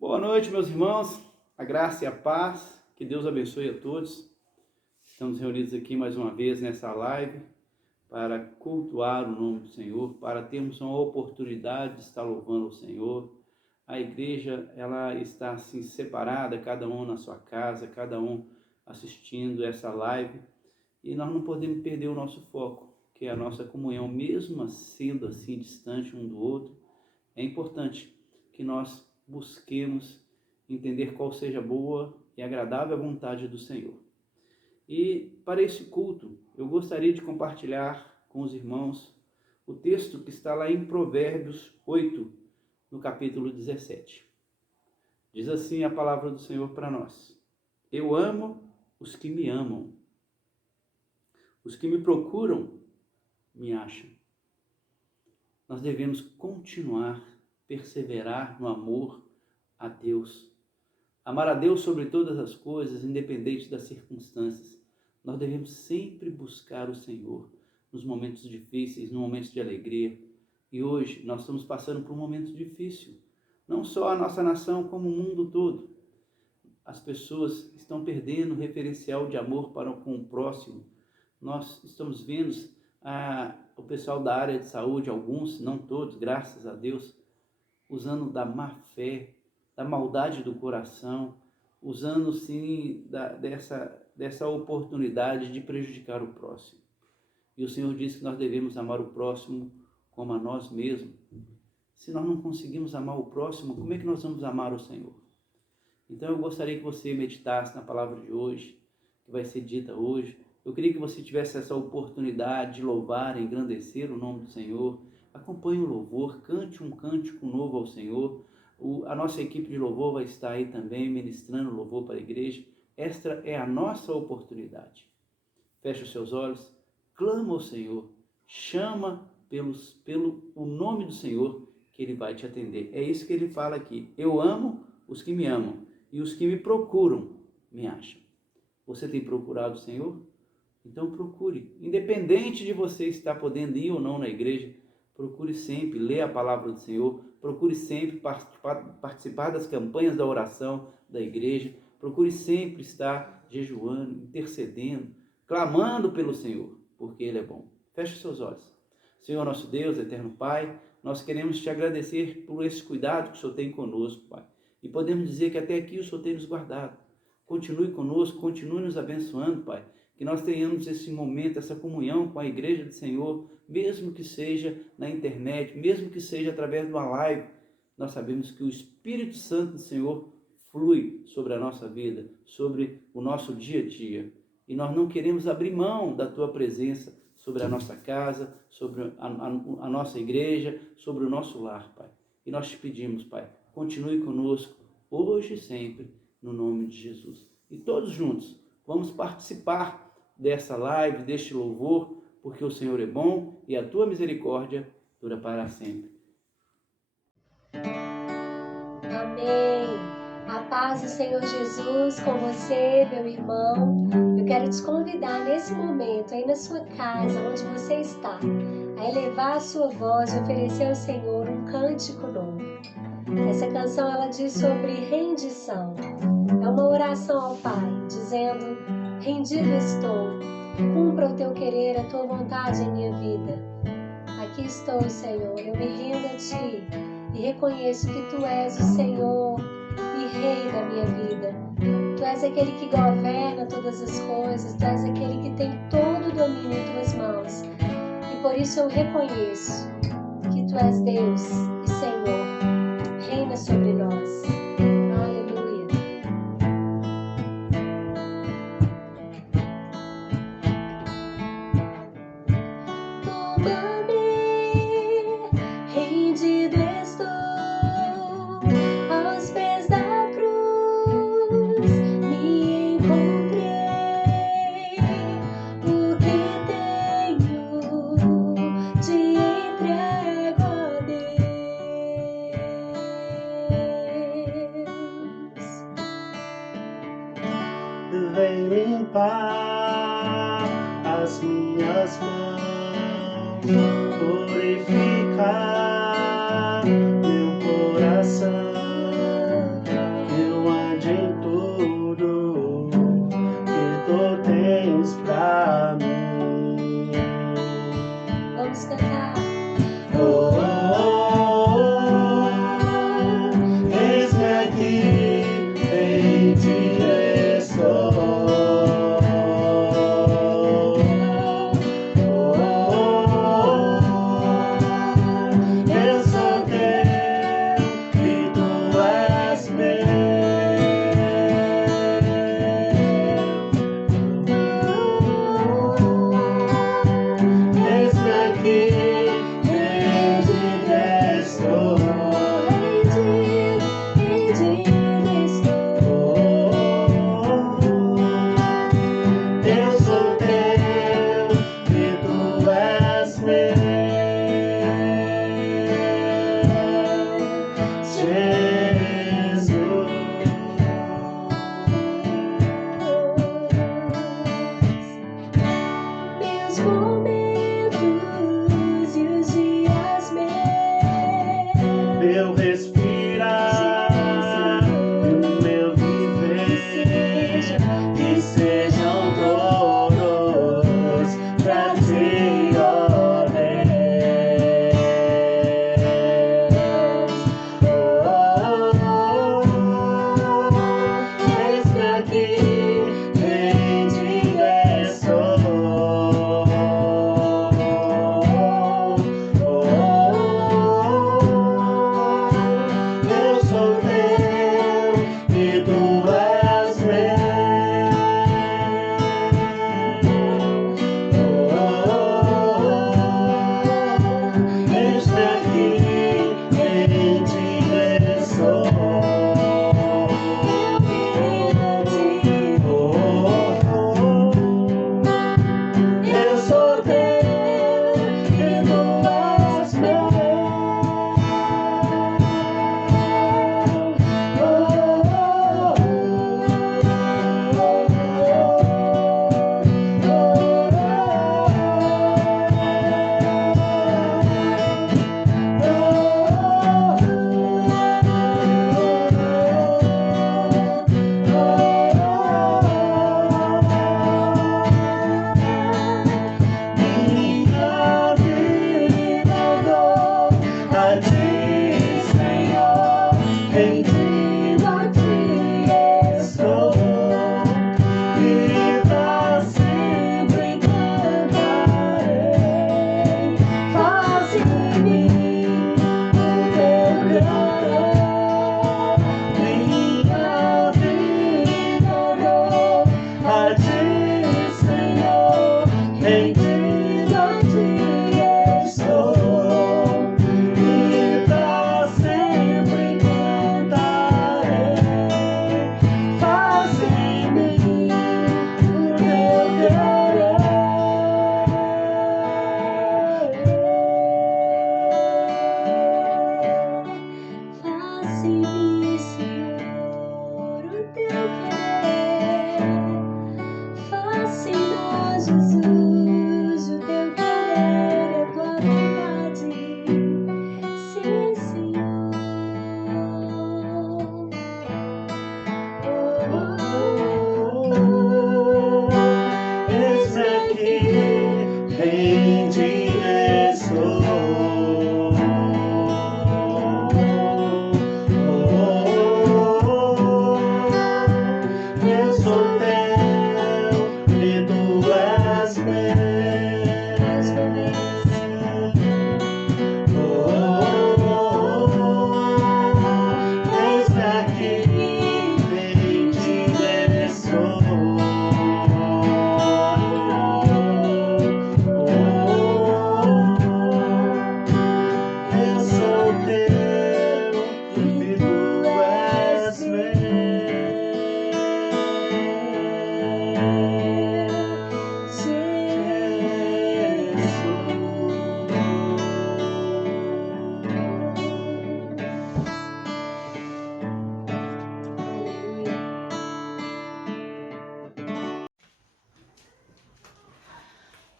Boa noite, meus irmãos, a graça e a paz, que Deus abençoe a todos. Estamos reunidos aqui mais uma vez nessa live para cultuar o nome do Senhor, para termos uma oportunidade de estar louvando o Senhor. A igreja, ela está assim separada, cada um na sua casa, cada um assistindo essa live, e nós não podemos perder o nosso foco, que é a nossa comunhão, mesmo sendo assim distante um do outro. É importante que nós busquemos entender qual seja a boa e agradável a vontade do Senhor. E para esse culto, eu gostaria de compartilhar com os irmãos o texto que está lá em Provérbios 8, no capítulo 17. Diz assim a palavra do Senhor para nós: Eu amo os que me amam. Os que me procuram me acham. Nós devemos continuar, perseverar no amor a Deus. Amar a Deus sobre todas as coisas, independente das circunstâncias. Nós devemos sempre buscar o Senhor nos momentos difíceis, nos momentos de alegria. E hoje nós estamos passando por um momento difícil. Não só a nossa nação, como o mundo todo. As pessoas estão perdendo o referencial de amor para com o próximo. Nós estamos vendo o pessoal da área de saúde, alguns, não todos, graças a Deus, usando da má fé, da maldade do coração, usando sim dessa oportunidade de prejudicar o próximo. E o Senhor diz que nós devemos amar o próximo como a nós mesmos. Se nós não conseguimos amar o próximo, como é que nós vamos amar o Senhor? Então eu gostaria que você meditasse na palavra de hoje, que vai ser dita hoje. Eu queria que você tivesse essa oportunidade de louvar e engrandecer o nome do Senhor. Acompanhe o louvor, cante um cântico novo ao Senhor. A nossa equipe de louvor vai estar aí também ministrando louvor para a igreja. Esta é a nossa oportunidade. Feche os seus olhos, clama ao Senhor, chama pelo o nome do Senhor, que Ele vai te atender. É isso que Ele fala aqui: eu amo os que me amam, e os que me procuram me acham. Você tem procurado o Senhor? Então procure, independente de você estar podendo ir ou não na igreja, procure sempre ler a palavra do Senhor, procure sempre participar das campanhas da oração da igreja, procure sempre estar jejuando, intercedendo, clamando pelo Senhor, porque Ele é bom. Feche os seus olhos. Senhor nosso Deus, eterno Pai, nós queremos te agradecer por esse cuidado que o Senhor tem conosco, Pai. E podemos dizer que até aqui o Senhor tem nos guardado. Continue conosco, continue nos abençoando, Pai. Que nós tenhamos esse momento, essa comunhão com a igreja do Senhor, mesmo que seja na internet, mesmo que seja através de uma live. Nós sabemos que o Espírito Santo do Senhor flui sobre a nossa vida, sobre o nosso dia a dia. E nós não queremos abrir mão da Tua presença sobre a nossa casa, sobre a nossa igreja, sobre o nosso lar, Pai. E nós te pedimos, Pai, continue conosco, hoje e sempre, no nome de Jesus. E todos juntos vamos participar dessa live, deste louvor, porque o Senhor é bom e a Tua misericórdia dura para sempre. Amém. A paz do Senhor Jesus com você, meu irmão. Eu quero te convidar nesse momento, aí na sua casa, onde você está, a elevar a sua voz e oferecer ao Senhor um cântico novo. Essa canção, ela diz sobre rendição. É uma oração ao Pai, dizendo: rendido estou, cumpra o teu querer, a tua vontade em minha vida. Aqui estou, Senhor, eu me rendo a Ti e reconheço que Tu és o Senhor e Rei da minha vida. Tu és aquele que governa todas as coisas, Tu és aquele que tem todo o domínio em Tuas mãos. E por isso eu reconheço que Tu és Deus e Senhor, reina sobre nós. Aleluia. Toma-me, rendido estou aos pés da cruz, me encontrei o que tenho, te entrego a Deus. Vem limpar as minhas mãos, purificar meu coração. momentos e os dias meus. Meu respirar, o meu viver, que sejam todos pra ti, ó Deus. Eis-me aqui, rendido estou. Eu sou teu e tu és meu. Eis-me aqui, rendido estou. Eu sou teu e tu és meu. Minha vida eu dou a ti, Senhor, rendido a ti estou, e pra sempre cantarei. Faz em mim o teu querer. Minha vida eu dou a ti, Senhor, rendido a ti estou, e pra sempre cantarei. Faz em mim o teu querer. Faz em mim, Senhor, o teu querer. Faz em nós, Jesus, o teu querer, a tua vontade. Sim, Senhor. Eis-me aqui, rendido estou. Eu sou teu e tu és meu. Eis-me aqui, rendido estou. Eu sou teu e tu és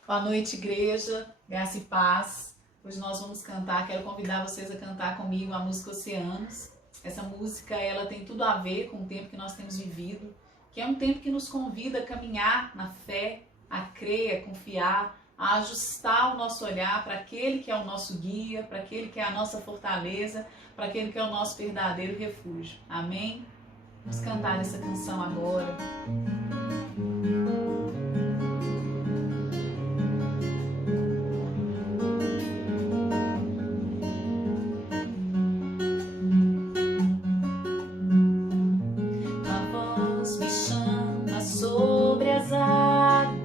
Boa noite, igreja, graça e paz. Hoje nós vamos cantar, quero convidar vocês a cantar comigo a música Oceanos. Essa música, ela tem tudo a ver com o tempo que nós temos vivido, que é um tempo que nos convida a caminhar na fé, a crer, a confiar, a ajustar o nosso olhar para aquele que é o nosso guia, para aquele que é a nossa fortaleza, para aquele que é o nosso verdadeiro refúgio. Amém? Vamos cantar essa canção agora. Sobre as águas,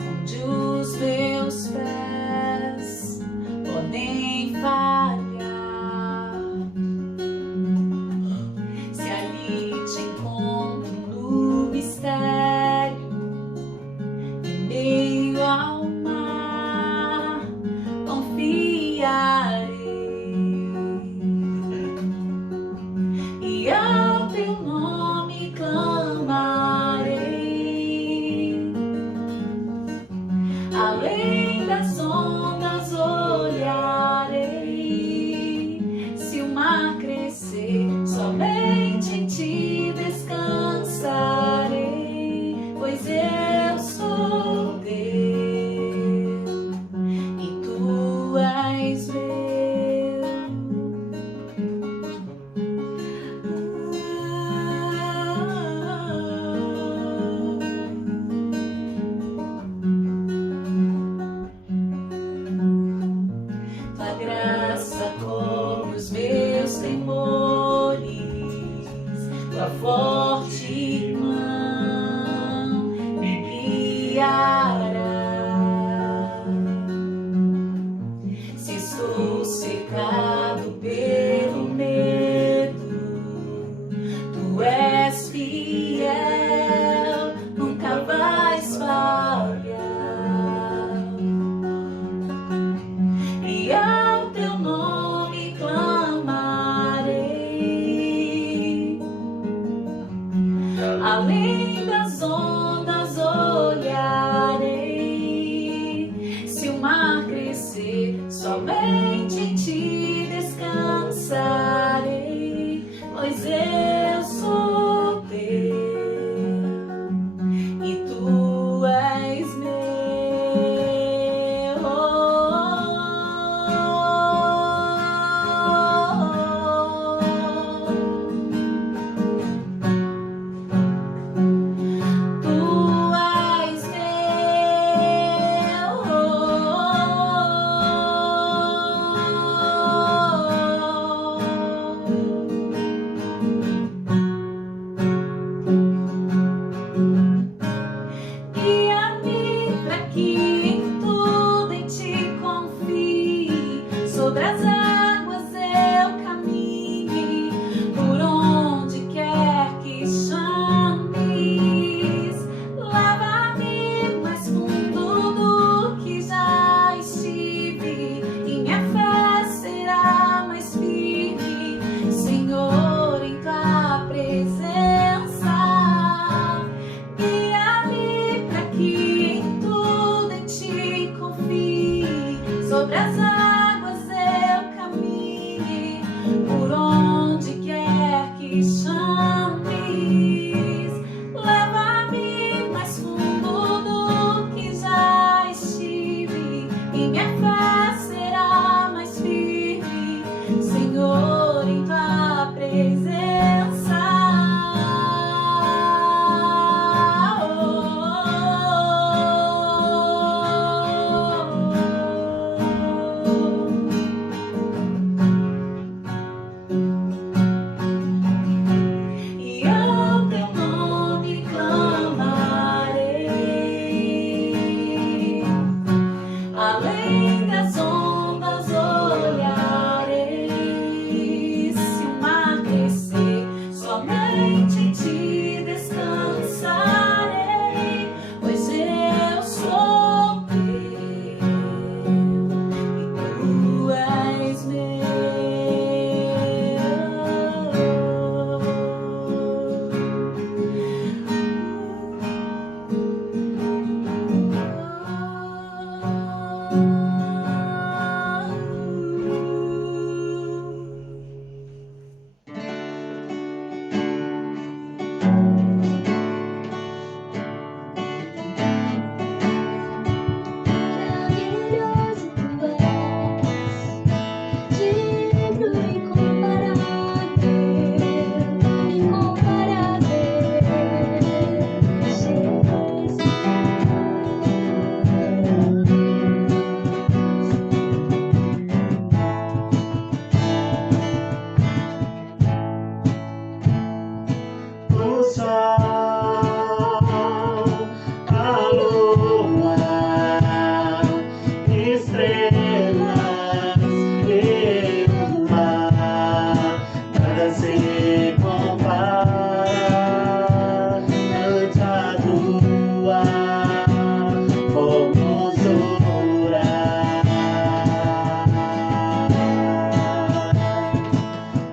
onde os meus pés podem falhar. Se ali te encontro no somente em ti descansarei, pois eu sou teu e tu és meu. Sobre as águas eu caminhe, por onde quer que chames. Leva-me mais fundo do que já estive, e minha fé será mais firme, Senhor, em tua presença. Guia-me para que em tudo em ti confie. Sobre as águas eu caminhe, por onde quer que chames. Leva-me mais fundo do que já estive, e minha fé será mais firme, Senhor, em tua presença. E ao teu nome clamarei, além das ondas olharei. Se o mar crescer, somente em ti descansarei, pois eu sou teu e tu és meu. Maravilhoso tu és, digno e incomparável, Jesus. O sol, a lua, estrelas e o mar, nada se compara ante a tua formosura.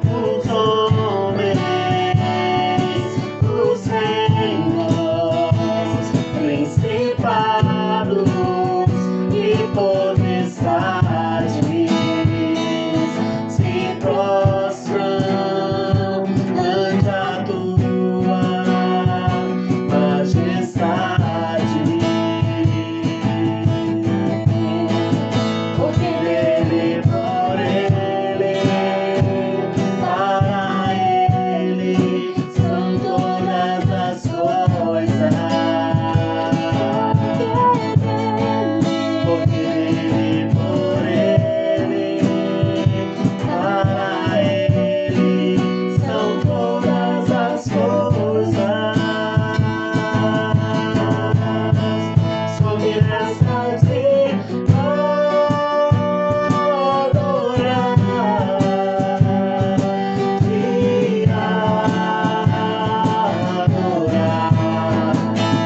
Os homens, os reinos, principados e potestades se prostram ante a tua majestade. Porque Dele, por ele, para ele são todas as coisas. Porque dele, por ele, para ele são todas as coisas. Só me resta te adorar, te adorar.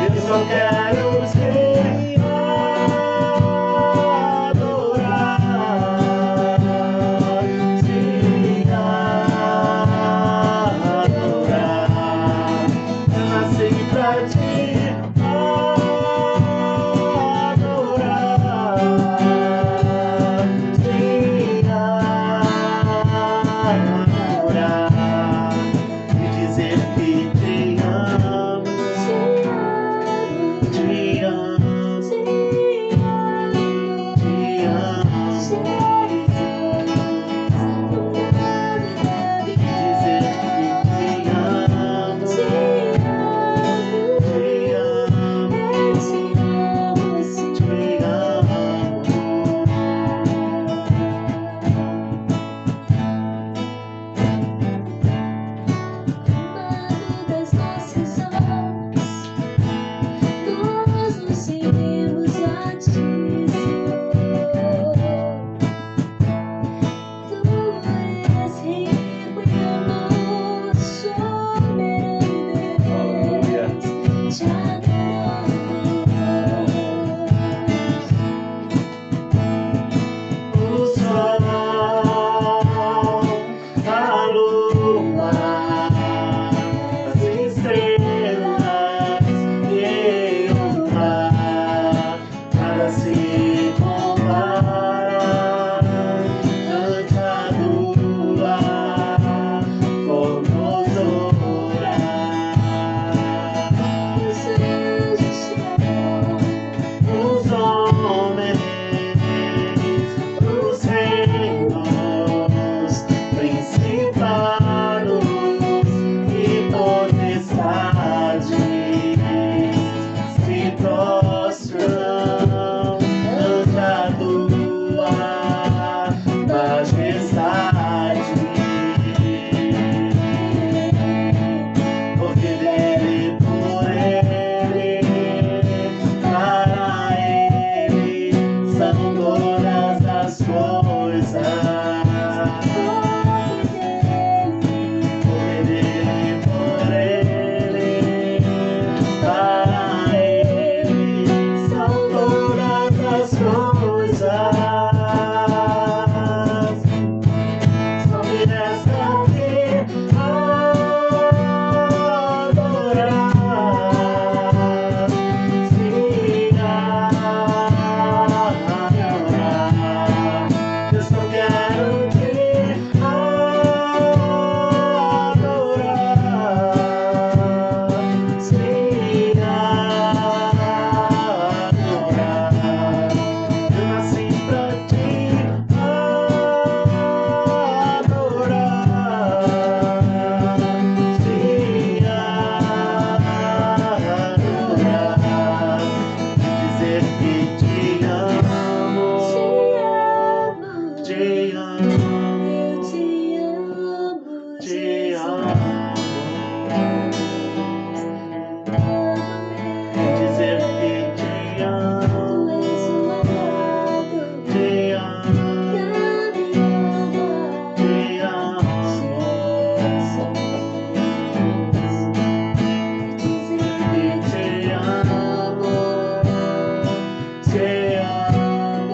Eu só quero te adorar, te adorar. Eu nasci pra te adorar. que te amo, te amo, eu te amo, te amo. Dizer que te amo, Tu és o amado te amo, da minha alma, te amo. Te amo,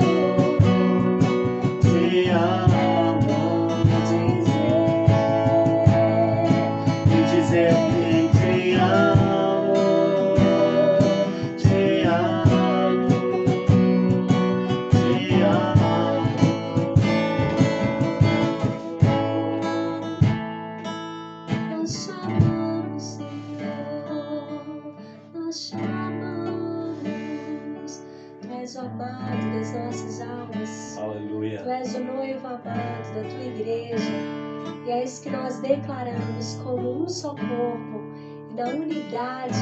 te amo, te amo. E dizer que te amo, te amo, te amo. Nós chamamos, Senhor, nós chamamos. Tu és o amado das nossas almas. Tu Aleluia. és o noivo amado da tua igreja. E é isso que nós declaramos como um só corpo e na unidade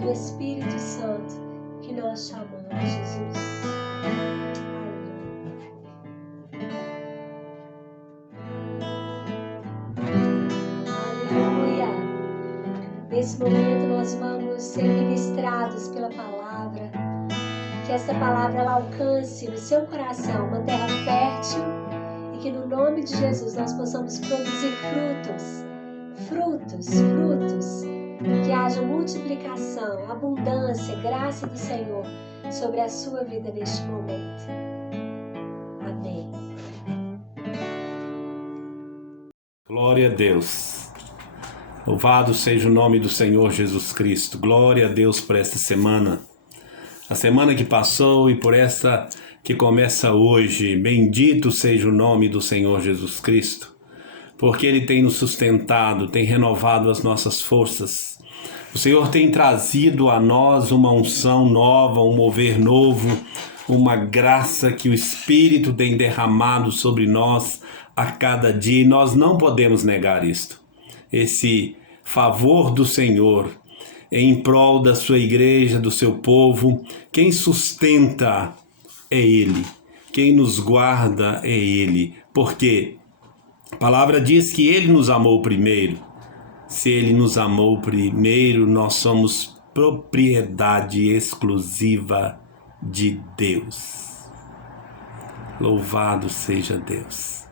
do Espírito Santo que nós chamamos, Jesus. Aleluia. Nesse momento nós vamos ser ministrados pela palavra. Que essa palavra ela alcance no seu coração uma terra fértil e que no nome de Jesus nós possamos produzir frutos. Que haja multiplicação, abundância, graça do Senhor sobre a sua vida neste momento. Amém. Glória a Deus. Louvado seja o nome do Senhor Jesus Cristo. Glória a Deus por esta semana. A semana que passou e por esta que começa hoje. Bendito seja o nome do Senhor Jesus Cristo. Porque Ele tem nos sustentado, tem renovado as nossas forças. O Senhor tem trazido a nós uma unção nova, um mover novo, uma graça que o Espírito tem derramado sobre nós a cada dia. E nós não podemos negar isto. Esse favor do Senhor em prol da sua igreja, do seu povo. Quem sustenta é Ele. Quem nos guarda é Ele. Porque a palavra diz que Ele nos amou primeiro. Se Ele nos amou primeiro, nós somos propriedade exclusiva de Deus. Louvado seja Deus.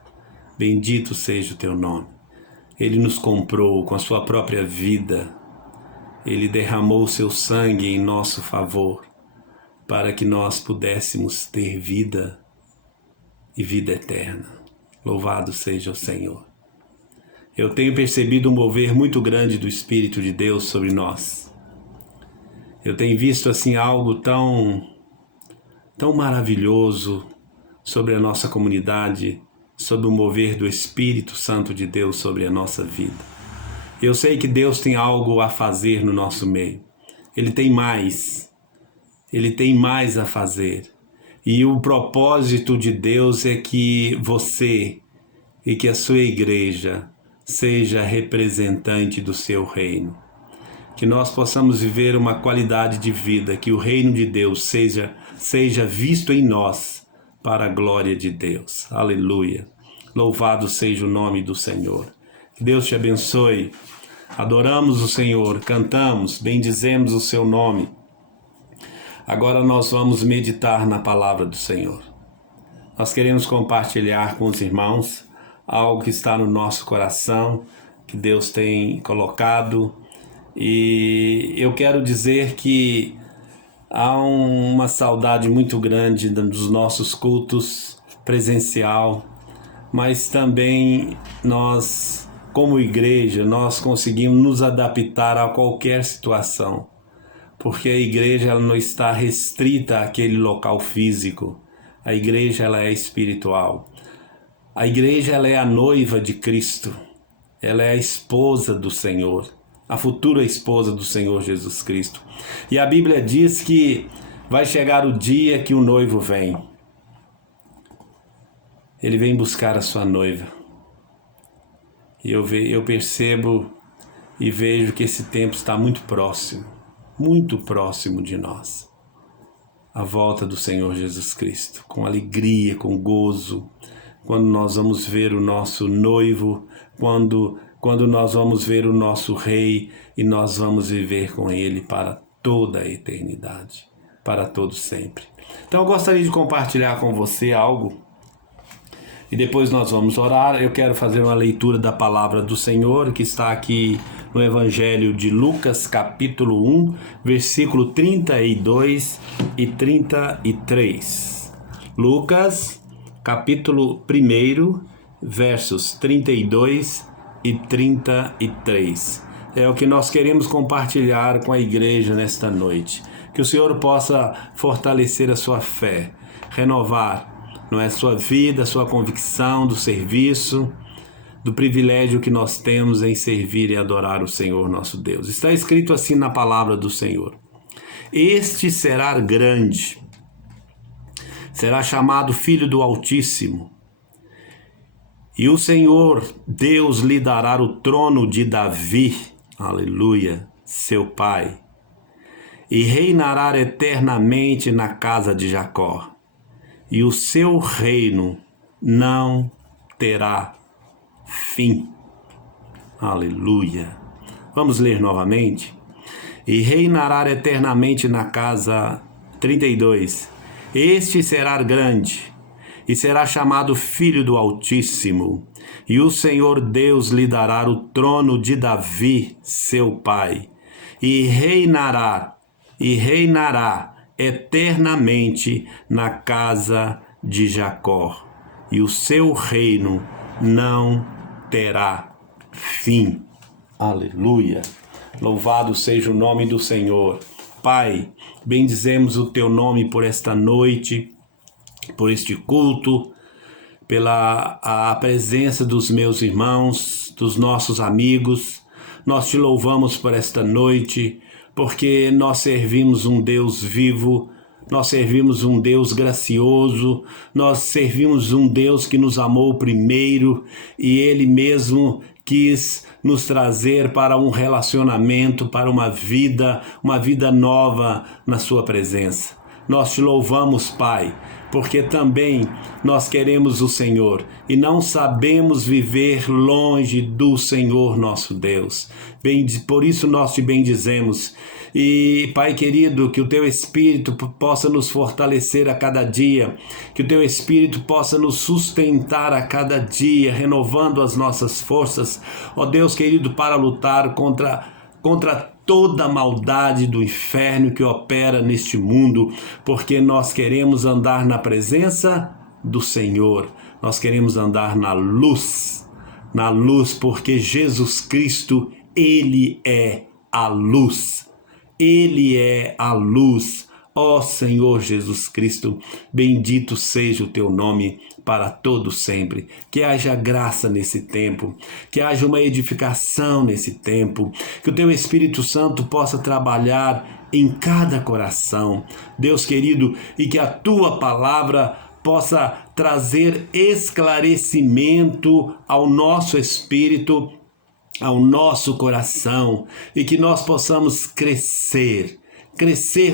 Bendito seja o teu nome. Ele nos comprou com a sua própria vida. Ele derramou o seu sangue em nosso favor para que nós pudéssemos ter vida e vida eterna. Louvado seja o Senhor. Eu tenho percebido um mover muito grande do Espírito de Deus sobre nós. Eu tenho visto assim algo tão maravilhoso sobre a nossa comunidade, sobre o mover do Espírito Santo de Deus sobre a nossa vida. Eu sei que Deus tem algo a fazer no nosso meio. Ele tem mais a fazer. E o propósito de Deus é que você e que a sua igreja seja representante do seu reino. Que nós possamos viver uma qualidade de vida, que o reino de Deus seja visto em nós para a glória de Deus. Aleluia. Louvado seja o nome do Senhor. Que Deus te abençoe. Adoramos o Senhor, cantamos, bendizemos o seu nome. Agora nós vamos meditar na palavra do Senhor. Nós queremos compartilhar com os irmãos algo que está no nosso coração, que Deus tem colocado. E eu quero dizer que há uma saudade muito grande dos nossos cultos presencial, mas também nós, como igreja, nós conseguimos nos adaptar a qualquer situação, porque a igreja ela não está restrita àquele local físico. A igreja ela é espiritual. A igreja ela é a noiva de Cristo. Ela é a esposa do Senhor, a futura esposa do Senhor Jesus Cristo. E a Bíblia diz que vai chegar o dia que o noivo vem. Ele vem buscar a sua noiva. E eu percebo e vejo que esse tempo está muito próximo de nós. a volta do Senhor Jesus Cristo, com alegria, com gozo, quando nós vamos ver o nosso noivo, quando nós vamos ver o nosso rei e nós vamos viver com ele para toda a eternidade, para todo sempre. Então eu gostaria de compartilhar com você algo e depois nós vamos orar. Eu quero fazer uma leitura da palavra do Senhor que está aqui no Evangelho de Lucas, capítulo 1, versículo 32 e 33. Lucas, capítulo 1, versos 32 e 33. É o que nós queremos compartilhar com a igreja nesta noite. Que o Senhor possa fortalecer a sua fé, renovar, não é, sua vida, sua convicção do serviço, do privilégio que nós temos em servir e adorar o Senhor nosso Deus. Está escrito assim na palavra do Senhor: este será grande, será chamado Filho do Altíssimo, e o Senhor Deus lhe dará o trono de Davi, aleluia, seu pai, e reinará eternamente na casa de Jacó, e o seu reino não terá fim. Aleluia. Vamos ler novamente. E reinará eternamente na casa. 32. Este será grande, e será chamado Filho do Altíssimo, e o Senhor Deus lhe dará o trono de Davi, seu pai, e reinará eternamente na casa de Jacó, e o seu reino não terá fim. Aleluia. Louvado seja o nome do Senhor. Pai, bendizemos o teu nome por esta noite, por este culto, pela a presença dos meus irmãos, dos nossos amigos. Nós te louvamos por esta noite, porque nós servimos um Deus vivo, nós servimos um Deus gracioso, nós servimos um Deus que nos amou primeiro e Ele mesmo quis nos trazer para um relacionamento, para uma vida nova na sua presença. Nós te louvamos, Pai, porque também nós queremos o Senhor e não sabemos viver longe do Senhor nosso Deus. Por isso nós te bendizemos. E, Pai querido, que o Teu Espírito possa nos fortalecer a cada dia, que o Teu Espírito possa nos sustentar a cada dia, renovando as nossas forças, ó Deus querido, para lutar contra toda a maldade do inferno que opera neste mundo, porque nós queremos andar na presença do Senhor, nós queremos andar na luz, porque Jesus Cristo, Ele é a luz. Ele é a luz, ó Senhor Jesus Cristo, bendito seja o teu nome para todo sempre. Que haja graça nesse tempo, que haja uma edificação nesse tempo, que o teu Espírito Santo possa trabalhar em cada coração, Deus querido, e que a tua palavra possa trazer esclarecimento ao nosso espírito, ao nosso coração, e que nós possamos crescer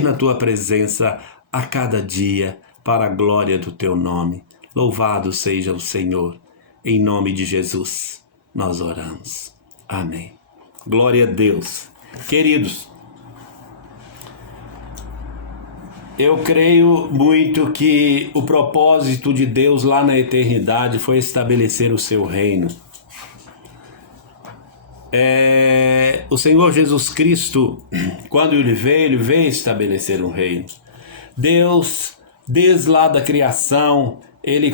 na tua presença a cada dia, para a glória do teu nome. Louvado seja o Senhor. Em nome de Jesus nós oramos. Amém. Glória a Deus. Queridos, eu creio muito que o propósito de Deus lá na eternidade foi estabelecer o seu reino. O Senhor Jesus Cristo, quando ele veio estabelecer um reino. Deus, desde lá da criação,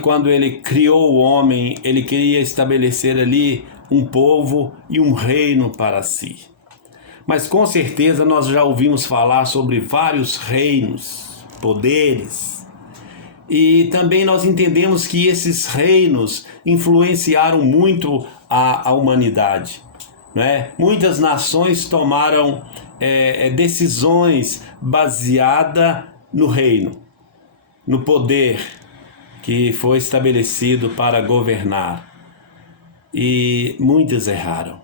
quando ele criou o homem, ele queria estabelecer ali um povo e um reino para si. Mas com certeza nós já ouvimos falar sobre vários reinos, poderes, e também nós entendemos que esses reinos influenciaram muito a humanidade. Né? Muitas nações tomaram decisões baseadas no reino, no poder que foi estabelecido para governar, e muitas erraram.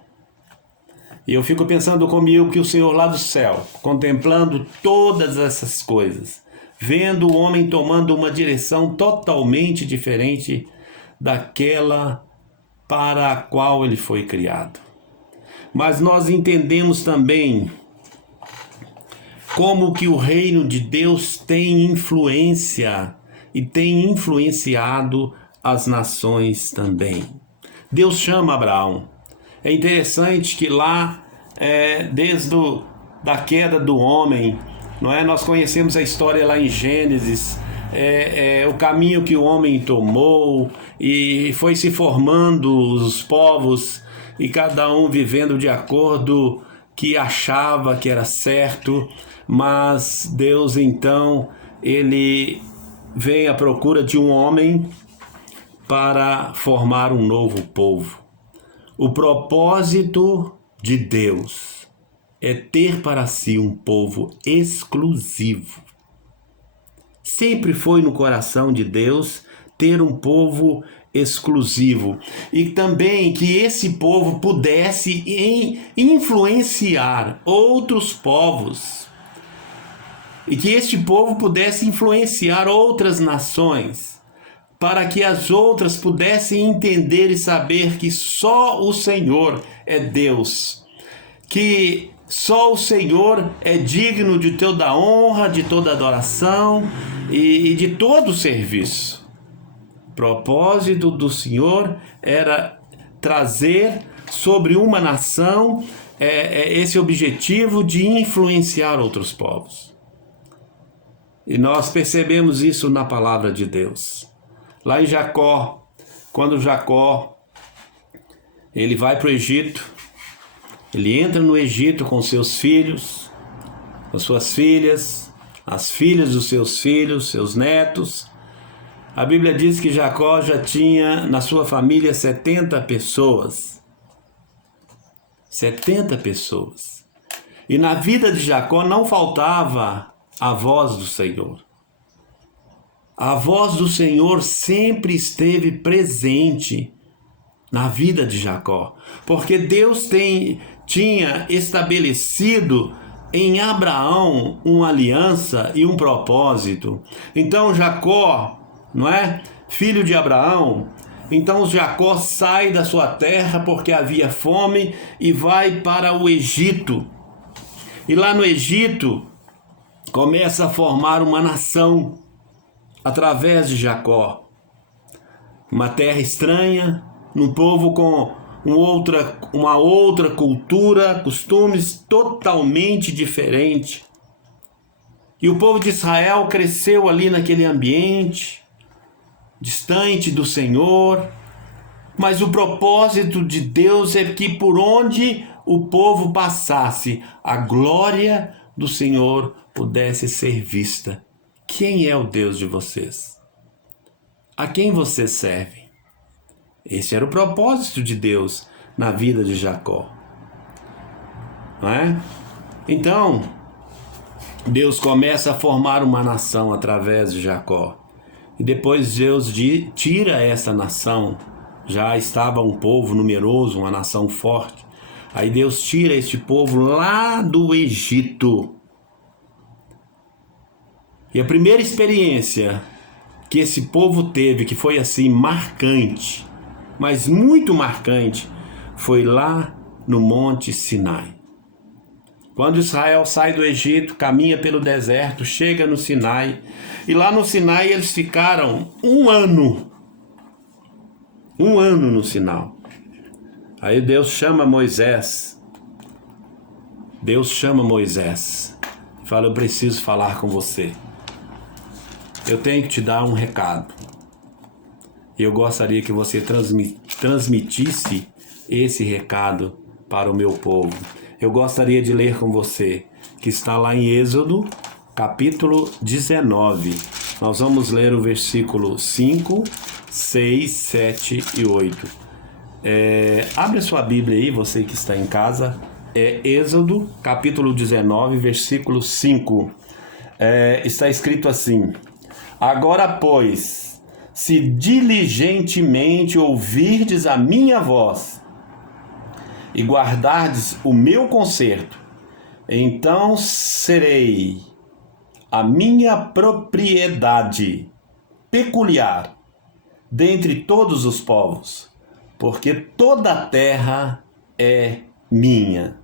E eu fico pensando comigo que o Senhor lá do céu, contemplando todas essas coisas, vendo o homem tomando uma direção totalmente diferente daquela para a qual ele foi criado. Mas nós entendemos também como que o reino de Deus tem influência e tem influenciado as nações também. Deus chama Abraão. É interessante que lá, desde da queda do homem, não é? Nós conhecemos a história lá em Gênesis, o caminho que o homem tomou, e foi se formando os povos, e cada um vivendo de acordo que achava que era certo, mas Deus então, ele vem à procura de um homem para formar um novo povo. O propósito de Deus é ter para si um povo exclusivo. Sempre foi no coração de Deus ter um povo exclusivo, e também que esse povo pudesse influenciar outros povos, e que este povo pudesse influenciar outras nações, para que as outras pudessem entender e saber que só o Senhor é Deus, que só o Senhor é digno de toda honra, de toda adoração e de todo serviço. O propósito do Senhor era trazer sobre uma nação esse objetivo de influenciar outros povos. E nós percebemos isso na palavra de Deus. Lá em Jacó, quando Jacó ele vai para o Egito, ele entra no Egito com seus filhos, com suas filhas, as filhas dos seus filhos, seus netos. A Bíblia diz que Jacó já tinha na sua família 70 pessoas. 70 pessoas. E na vida de Jacó não faltava a voz do Senhor. A voz do Senhor sempre esteve presente na vida de Jacó, porque Deus tinha estabelecido em Abraão uma aliança e um propósito. Então Jacó, não é? Filho de Abraão, então Jacó sai da sua terra porque havia fome e vai para o Egito. E lá no Egito começa a formar uma nação através de Jacó. Uma terra estranha, um povo com uma outra cultura, costumes totalmente diferentes. E o povo de Israel cresceu ali naquele ambiente, distante do Senhor. Mas o propósito de Deus é que por onde o povo passasse, a glória do Senhor pudesse ser vista. Quem é o Deus de vocês? A quem vocês servem? Esse era o propósito de Deus na vida de Jacó. Não é? Então, Deus começa a formar uma nação através de Jacó. E depois Deus tira essa nação. Já estava um povo numeroso, uma nação forte. Aí Deus tira este povo lá do Egito. E a primeira experiência que esse povo teve, que foi assim marcante, mas muito marcante, foi lá no Monte Sinai. Quando Israel sai do Egito, caminha pelo deserto, chega no Sinai, e lá no Sinai eles ficaram um ano no Sinai. Aí Deus chama Moisés, fala: eu preciso falar com você, eu tenho que te dar um recado, e eu gostaria que você transmitisse esse recado para o meu povo. Eu gostaria de ler com você, que está lá em Êxodo, capítulo 19. Nós vamos ler o versículo 5, 6, 7 e 8. Abre a sua Bíblia aí, você que está em casa. Êxodo, capítulo 19, versículo 5. Está escrito assim: agora, pois, se diligentemente ouvirdes a minha voz e guardardes o meu concerto, então serei a minha propriedade peculiar dentre todos os povos, porque toda a terra é minha.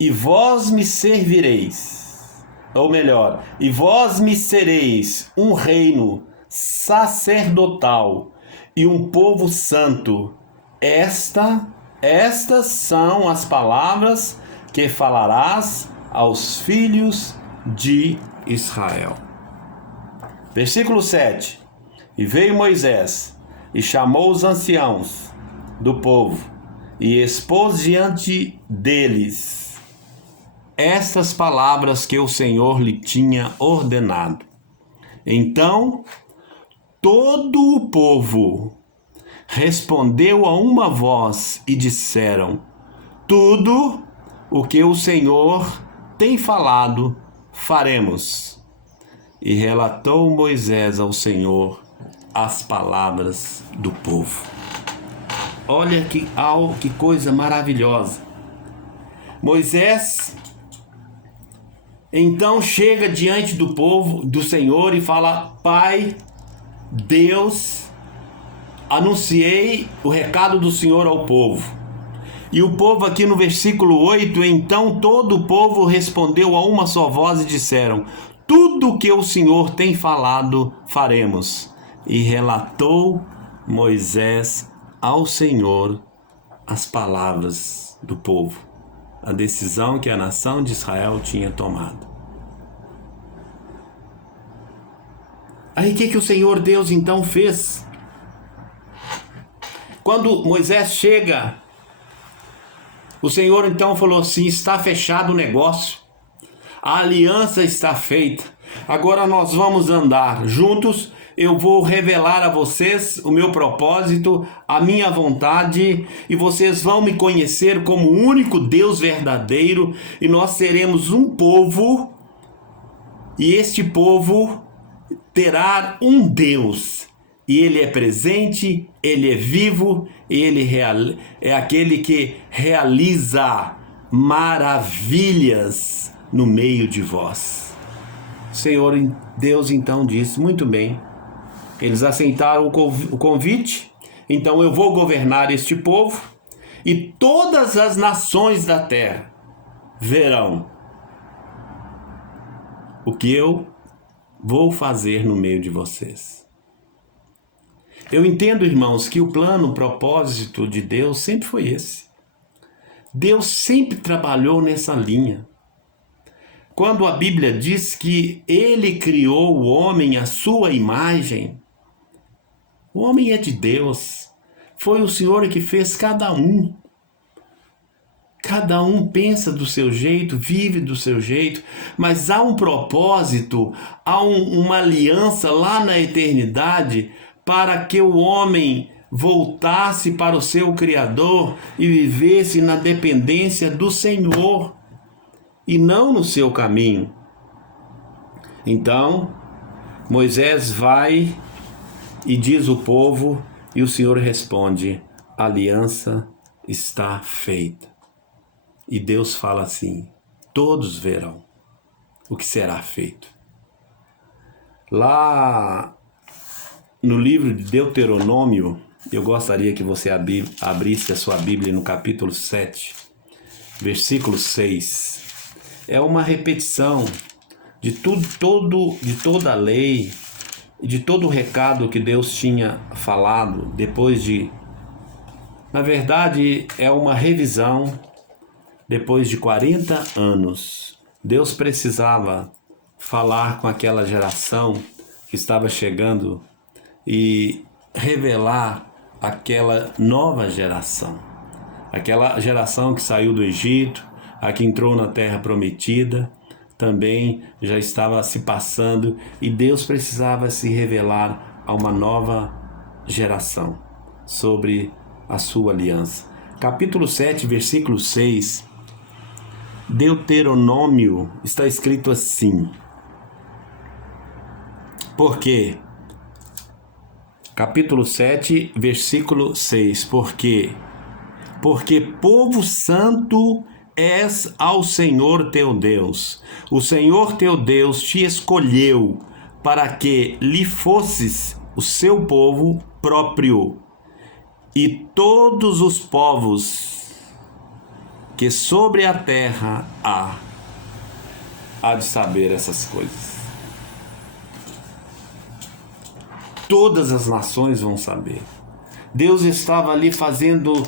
E vós me servireis, ou melhor, e vós me sereis um reino sacerdotal e um povo santo. Estas são as palavras que falarás aos filhos de Israel. Versículo 7. E veio Moisés e chamou os anciãos do povo e expôs diante deles estas palavras que o Senhor lhe tinha ordenado. Então todo o povo respondeu a uma voz e disseram: tudo o que o Senhor tem falado, faremos. E relatou Moisés ao Senhor as palavras do povo. Olha que coisa maravilhosa. Moisés então chega diante do povo, do Senhor, e fala: Pai, Deus, anunciei o recado do Senhor ao povo. E o povo aqui no versículo 8, então todo o povo respondeu a uma só voz e disseram: tudo o que o Senhor tem falado, faremos. E relatou Moisés ao Senhor as palavras do povo, a decisão que a nação de Israel tinha tomado. Aí o que o Senhor Deus então fez? Quando Moisés chega, o Senhor então falou assim: está fechado o negócio, a aliança está feita, agora nós vamos andar juntos. Eu vou revelar a vocês o meu propósito, a minha vontade, e vocês vão me conhecer como o único Deus verdadeiro, e nós seremos um povo, e este povo terá um Deus, e Ele é presente, Ele é vivo, Ele é aquele que realiza maravilhas no meio de vós. O Senhor Deus então disse: muito bem, eles aceitaram o convite, então eu vou governar este povo, e todas as nações da terra verão o que eu vou fazer no meio de vocês. Eu entendo, irmãos, que o plano, o propósito de Deus sempre foi esse. Deus sempre trabalhou nessa linha. Quando a Bíblia diz que Ele criou o homem à sua imagem, o homem é de Deus. Foi o Senhor que fez cada um. Cada um pensa do seu jeito, vive do seu jeito, mas há um propósito, há uma aliança lá na eternidade para que o homem voltasse para o seu Criador e vivesse na dependência do Senhor e não no seu caminho. Então, Moisés vai e diz o povo, e o Senhor responde: a aliança está feita. E Deus fala assim: todos verão o que será feito. Lá no livro de Deuteronômio, eu gostaria que você abrisse a sua Bíblia no capítulo 7, versículo 6. É uma repetição de toda a lei, de todo o recado que Deus tinha falado depois de... Na verdade, é uma revisão. Depois de 40 anos, Deus precisava falar com aquela geração que estava chegando e revelar aquela nova geração. Aquela geração que saiu do Egito, a que entrou na Terra Prometida, também já estava se passando, e Deus precisava se revelar a uma nova geração sobre a sua aliança. Capítulo 7, versículo 6, Deuteronômio, está escrito assim. Por quê? Capítulo 7, versículo 6. Por quê? Porque povo santo és ao Senhor teu Deus. O Senhor teu Deus te escolheu para que lhe fosses o seu povo próprio, e todos os povos que sobre a terra há de saber essas coisas. Todas as nações vão saber. Deus estava ali fazendo,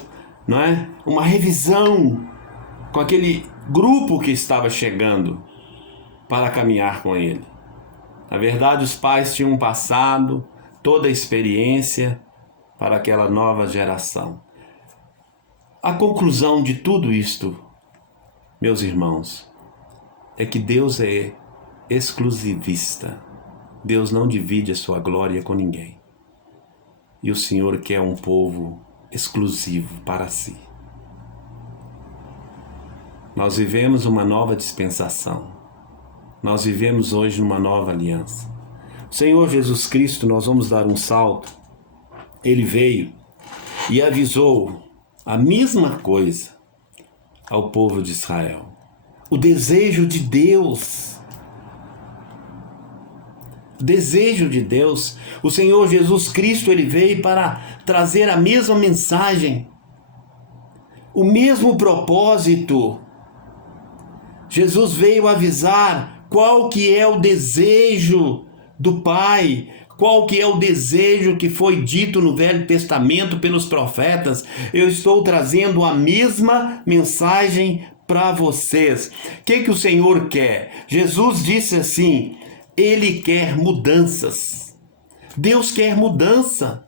não é, uma revisão com aquele grupo que estava chegando para caminhar com ele. Na verdade, os pais tinham passado toda a experiência para aquela nova geração. A conclusão de tudo isto, meus irmãos, é que Deus é exclusivista. Deus não divide a sua glória com ninguém. E o Senhor quer um povo exclusivo para si. Nós vivemos uma nova dispensação. Nós vivemos hoje numa nova aliança. O Senhor Jesus Cristo, nós vamos dar um salto. Ele veio e avisou a mesma coisa ao povo de Israel. O desejo de Deus. Desejo de Deus. O Senhor Jesus Cristo, ele veio para trazer a mesma mensagem, o mesmo propósito. Jesus veio avisar qual que é o desejo do Pai, qual que é o desejo que foi dito no Velho Testamento pelos profetas. Eu estou trazendo a mesma mensagem para vocês. O que o Senhor quer? Jesus disse assim, Ele quer mudanças. Deus quer mudança.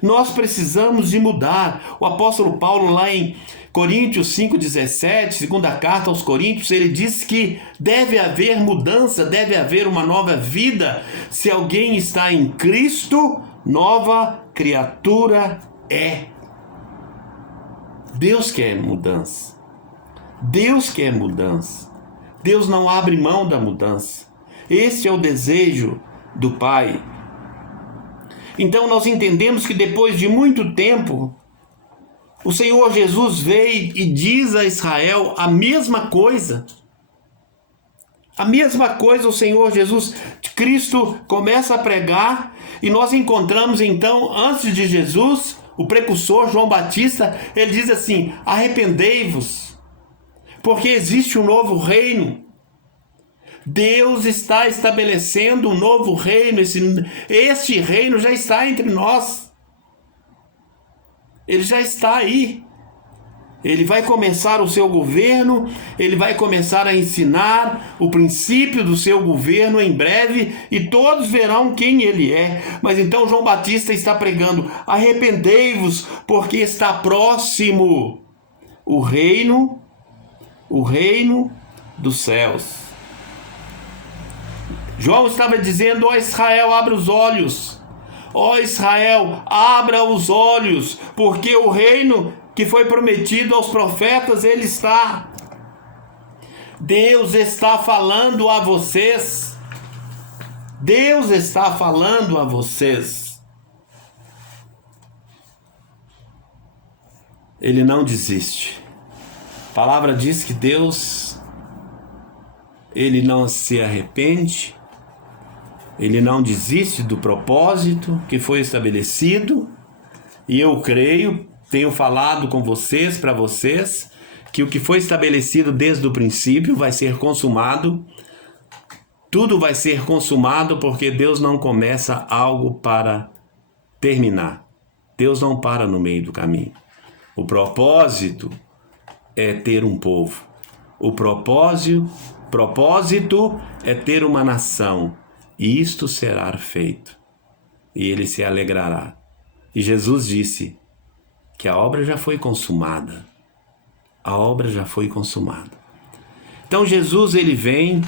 Nós precisamos de mudar. O apóstolo Paulo, lá em Coríntios 5,17, segunda carta aos Coríntios, ele diz que deve haver mudança, deve haver uma nova vida. Se alguém está em Cristo, nova criatura é. Deus quer mudança. Deus quer mudança. Deus não abre mão da mudança. Esse é o desejo do Pai. Então nós entendemos que depois de muito tempo, o Senhor Jesus veio e diz a Israel a mesma coisa. A mesma coisa o Senhor Jesus Cristo começa a pregar, e nós encontramos então, antes de Jesus, o precursor João Batista, ele diz assim, arrependei-vos, porque existe um novo reino. Deus está estabelecendo um novo reino, este reino já está entre nós. Ele já está aí. Ele vai começar o seu governo, ele vai começar a ensinar o princípio do seu governo em breve, e todos verão quem ele é. Mas então João Batista está pregando, arrependei-vos, porque está próximo o reino dos céus. João estava dizendo, ó Israel, abra os olhos. Ó Israel, abra os olhos, porque o reino que foi prometido aos profetas, ele está. Deus está falando a vocês. Deus está falando a vocês. Ele não desiste. A palavra diz que Deus, ele não se arrepende. Ele não desiste do propósito que foi estabelecido, e eu creio, tenho falado com vocês, para vocês, que o que foi estabelecido desde o princípio vai ser consumado. Tudo vai ser consumado, porque Deus não começa algo para terminar. Deus não para no meio do caminho. O propósito é ter um povo. O propósito é ter uma nação. E isto será feito, e ele se alegrará. E Jesus disse que a obra já foi consumada. A obra já foi consumada. Então Jesus, ele vem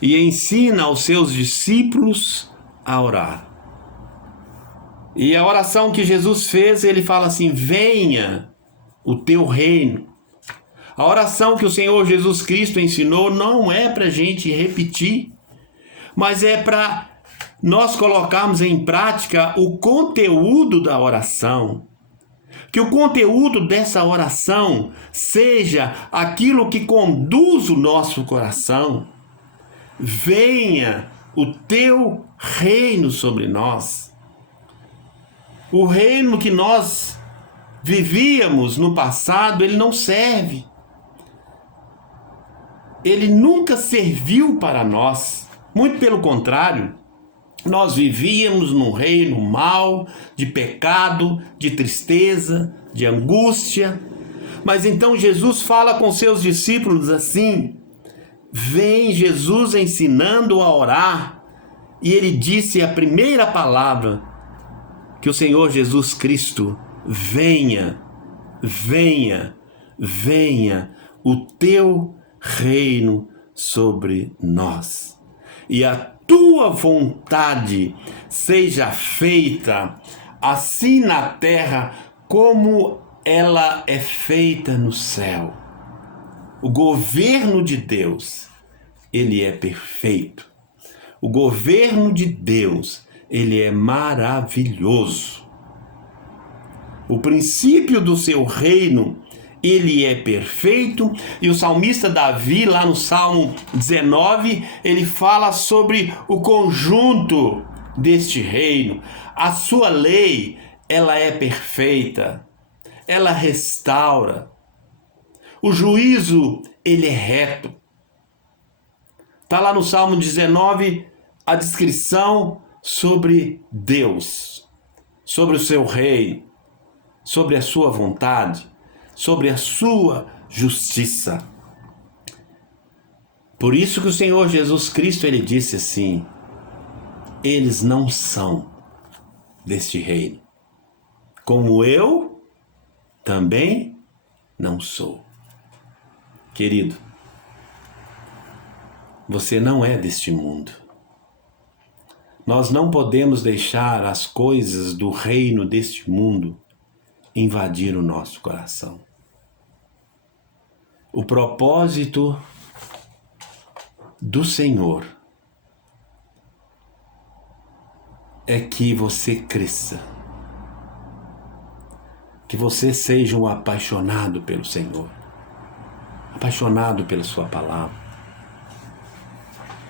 e ensina aos seus discípulos a orar. E a oração que Jesus fez, ele fala assim, venha o teu reino. A oração que o Senhor Jesus Cristo ensinou não é para a gente repetir, mas é para nós colocarmos em prática o conteúdo da oração. Que o conteúdo dessa oração seja aquilo que conduz o nosso coração. Venha o teu reino sobre nós. O reino que nós vivíamos no passado, ele não serve. Ele nunca serviu para nós. Muito pelo contrário, nós vivíamos num reino mau, de pecado, de tristeza, de angústia. Mas então Jesus fala com seus discípulos assim, vem Jesus ensinando a orar, e ele disse a primeira palavra, que o Senhor Jesus Cristo, venha, venha, venha o teu reino sobre nós. E a tua vontade seja feita, assim na terra como ela é feita no céu. O governo de Deus, ele é perfeito. O governo de Deus, ele é maravilhoso. O princípio do seu reino, ele é perfeito. E o salmista Davi, lá no Salmo 19, ele fala sobre o conjunto deste reino. A sua lei, ela é perfeita. Ela restaura. O juízo, ele é reto. Está lá no Salmo 19 a descrição sobre Deus, sobre o seu reino, sobre a sua vontade, sobre a sua justiça. Por isso que o Senhor Jesus Cristo, ele disse assim, eles não são deste reino, como eu também não sou. Querido, você não é deste mundo. Nós não podemos deixar as coisas do reino deste mundo invadir o nosso coração. O propósito do Senhor é que você cresça, que você seja um apaixonado pelo Senhor, apaixonado pela sua palavra,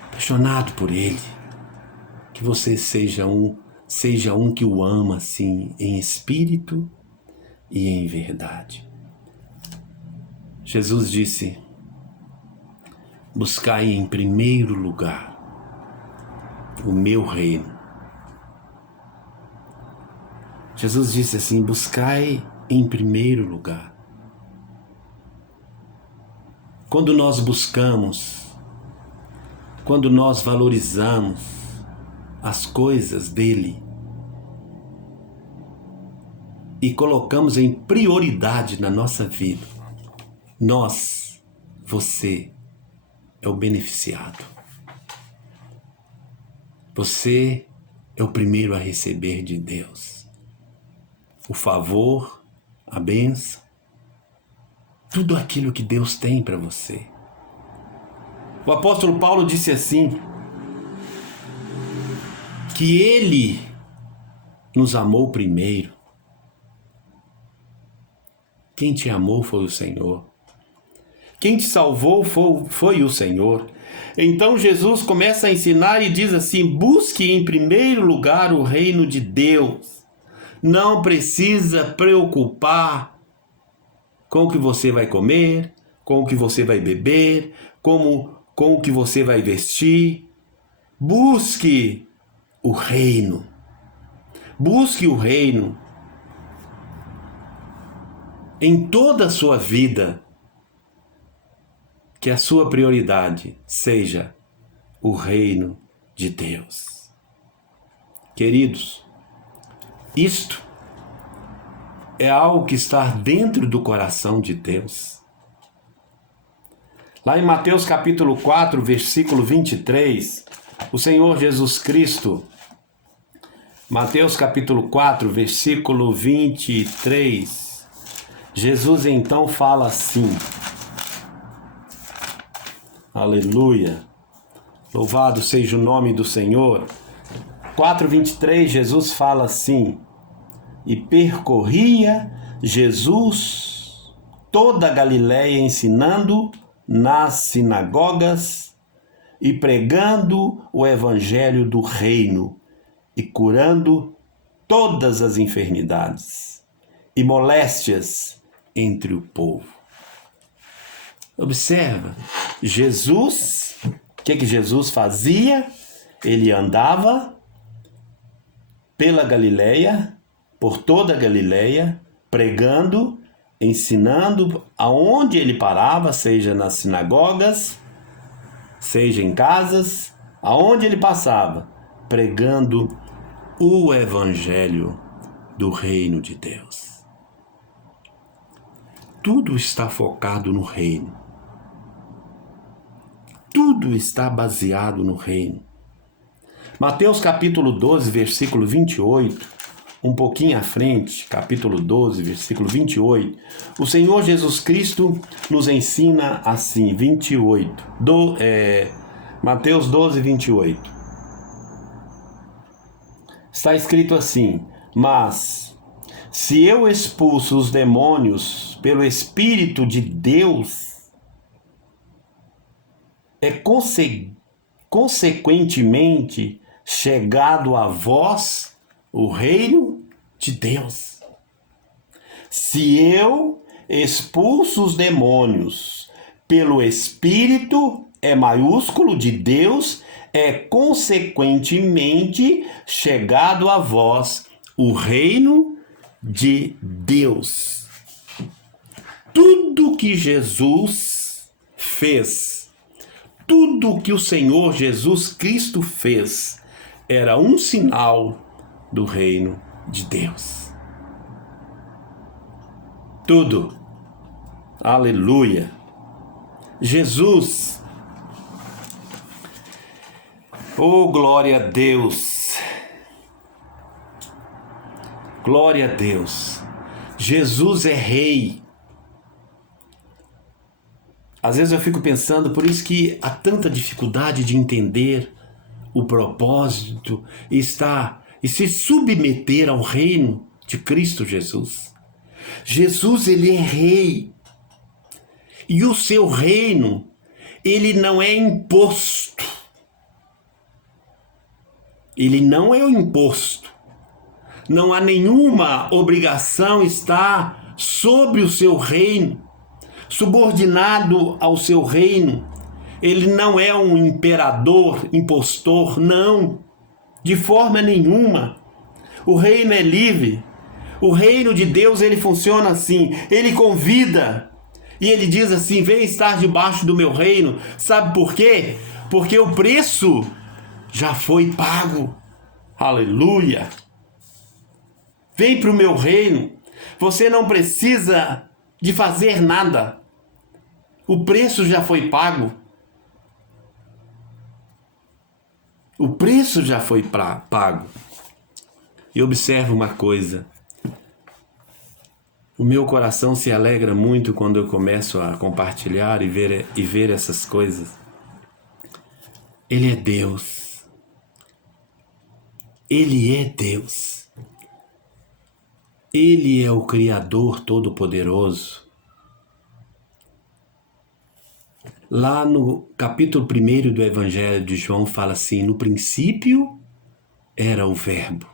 apaixonado por Ele, que você seja um que o ama assim, em espírito e em verdade. Jesus disse, buscai em primeiro lugar o meu reino. Jesus disse assim, buscai em primeiro lugar. Quando nós buscamos, quando nós valorizamos as coisas dele e colocamos em prioridade na nossa vida, você é o beneficiado. Você é o primeiro a receber de Deus o favor, a bênção, tudo aquilo que Deus tem para você. O apóstolo Paulo disse assim, que ele nos amou primeiro. Quem te amou foi o Senhor. Quem te salvou foi o Senhor. Então Jesus começa a ensinar e diz assim, busque em primeiro lugar o reino de Deus. Não precisa preocupar com o que você vai comer, com o que você vai beber, com o que você vai vestir. Busque o reino. Busque o reino em toda a sua vida. Que a sua prioridade seja o reino de Deus. Queridos, isto é algo que está dentro do coração de Deus. Lá em Mateus capítulo 4, versículo 23, o Senhor Jesus Cristo, Mateus capítulo 4, versículo 23, Jesus então fala assim, aleluia, louvado seja o nome do Senhor. 4:23, Jesus fala assim, e percorria Jesus, toda a Galiléia, ensinando nas sinagogas e pregando o evangelho do reino e curando todas as enfermidades e moléstias entre o povo. Observa, Jesus, o que Jesus fazia? Ele andava pela Galiléia, por toda a Galiléia, pregando, ensinando, aonde ele parava, seja nas sinagogas, seja em casas, aonde ele passava, pregando o evangelho do reino de Deus. Tudo está focado no reino. Tudo está baseado no reino. Mateus capítulo 12, versículo 28, um pouquinho à frente, capítulo 12, versículo 28, o Senhor Jesus Cristo nos ensina assim, 28, Mateus 12, 28. Está escrito assim: mas se eu expulso os demônios pelo Espírito de Deus, é consequentemente chegado a vós o reino de Deus. Se eu expulso os demônios pelo Espírito, é maiúsculo, de Deus, é consequentemente chegado a vós o reino de Deus. Tudo que Jesus fez, tudo que o Senhor Jesus Cristo fez, era um sinal do reino de Deus. Tudo. Aleluia. Jesus. Oh, glória a Deus. Glória a Deus. Jesus é rei. Às vezes eu fico pensando, por isso que há tanta dificuldade de entender o propósito e se submeter ao reino de Cristo Jesus. Jesus, ele é rei. E o seu reino, ele não é imposto. Ele não é imposto. Não há nenhuma obrigação estar sobre o seu reino, subordinado ao seu reino. Ele não é um imperador, impostor, não, de forma nenhuma. O reino é livre. O reino de Deus, ele funciona assim, ele convida e ele diz assim: vem estar debaixo do meu reino. Sabe por quê? Porque o preço já foi pago. Aleluia! Vem para o meu reino. Você não precisa de fazer nada. O preço já foi pago. O preço já foi pago. E observa uma coisa. O meu coração se alegra muito quando eu começo a compartilhar e ver essas coisas. Ele é Deus. Ele é Deus. Ele é o Criador Todo-Poderoso. Lá no capítulo 1 do Evangelho de João fala assim: no princípio era o Verbo.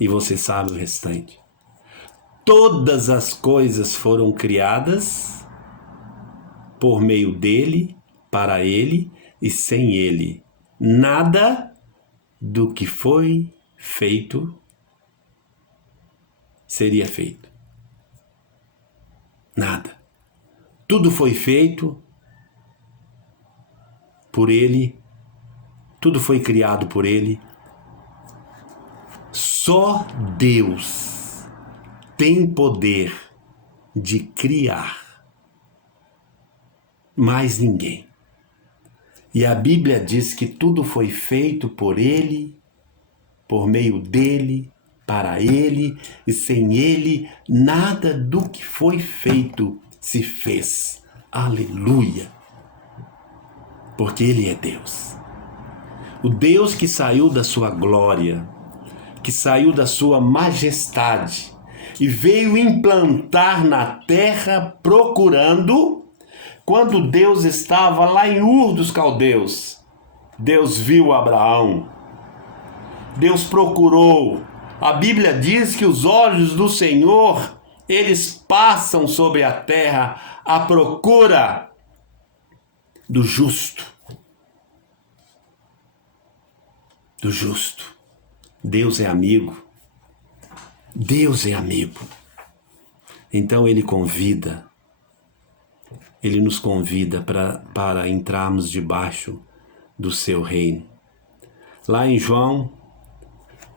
E você sabe o restante. Todas as coisas foram criadas por meio dele, para ele e sem ele. Nada do que foi feito seria feito. Nada. Tudo foi feito por ele, tudo foi criado por ele. Só Deus tem poder de criar. Mais ninguém. E a Bíblia diz que tudo foi feito por ele, por meio dele, para ele, e sem ele, nada do que foi feito se fez. Aleluia! Porque ele é Deus. O Deus que saiu da sua glória, que saiu da sua majestade, e veio implantar na terra procurando. Quando Deus estava lá em Ur dos Caldeus, Deus viu Abraão. Deus procurou. A Bíblia diz que os olhos do Senhor, eles passam sobre a terra à procura do justo. Do justo. Deus é amigo. Deus é amigo. Então Ele convida. Ele nos convida para entrarmos debaixo do seu reino. Lá em João,